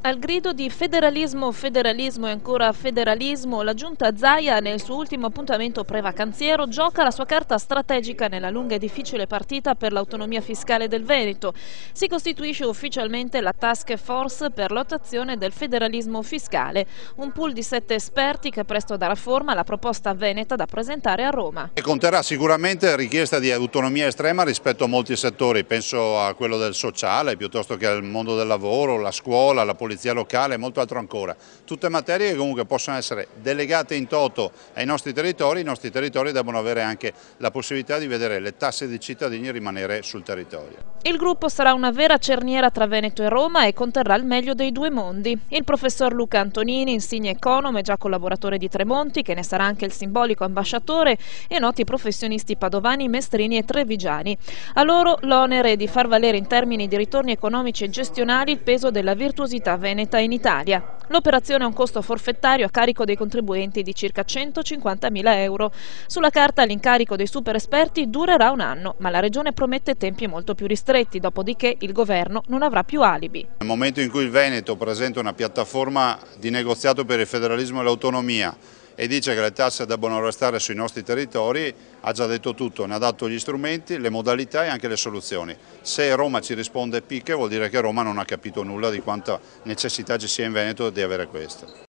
Al grido di federalismo, federalismo e ancora federalismo, la giunta Zaia nel suo ultimo appuntamento prevacanziero gioca la sua carta strategica nella lunga e difficile partita per l'autonomia fiscale del Veneto. Si costituisce ufficialmente la Task Force per l'attuazione del federalismo fiscale, un pool di 7 esperti che presto darà forma alla proposta veneta da presentare a Roma. E conterrà sicuramente richiesta di autonomia estrema rispetto a molti settori, penso a quello del sociale piuttosto che al mondo del lavoro, la scuola, la polizia locale e molto altro ancora. Tutte materie che comunque possono essere delegate in toto ai nostri territori, i nostri territori devono avere anche la possibilità di vedere le tasse dei cittadini rimanere sul territorio. Il gruppo sarà una vera cerniera tra Veneto e Roma e conterrà il meglio dei due mondi. Il professor Luca Antonini, insigne economo e già collaboratore di Tremonti, che ne sarà anche il simbolico ambasciatore, e noti professionisti padovani, mestrini e trevigiani. A loro l'onere di far valere in termini di ritorni economici e gestionali il peso della virtuosità veneta in Italia. L'operazione ha un costo forfettario a carico dei contribuenti di circa 150.000 euro. Sulla carta l'incarico dei super esperti durerà un anno, ma la Regione promette tempi molto più ristretti, dopodiché il governo non avrà più alibi. Nel momento in cui il Veneto presenta una piattaforma di negoziato per il federalismo e l'autonomia e dice che le tasse debbono restare sui nostri territori, ha già detto tutto, ne ha dato gli strumenti, le modalità e anche le soluzioni. Se Roma ci risponde picche vuol dire che Roma non ha capito nulla di quanta necessità ci sia in Veneto di avere questo.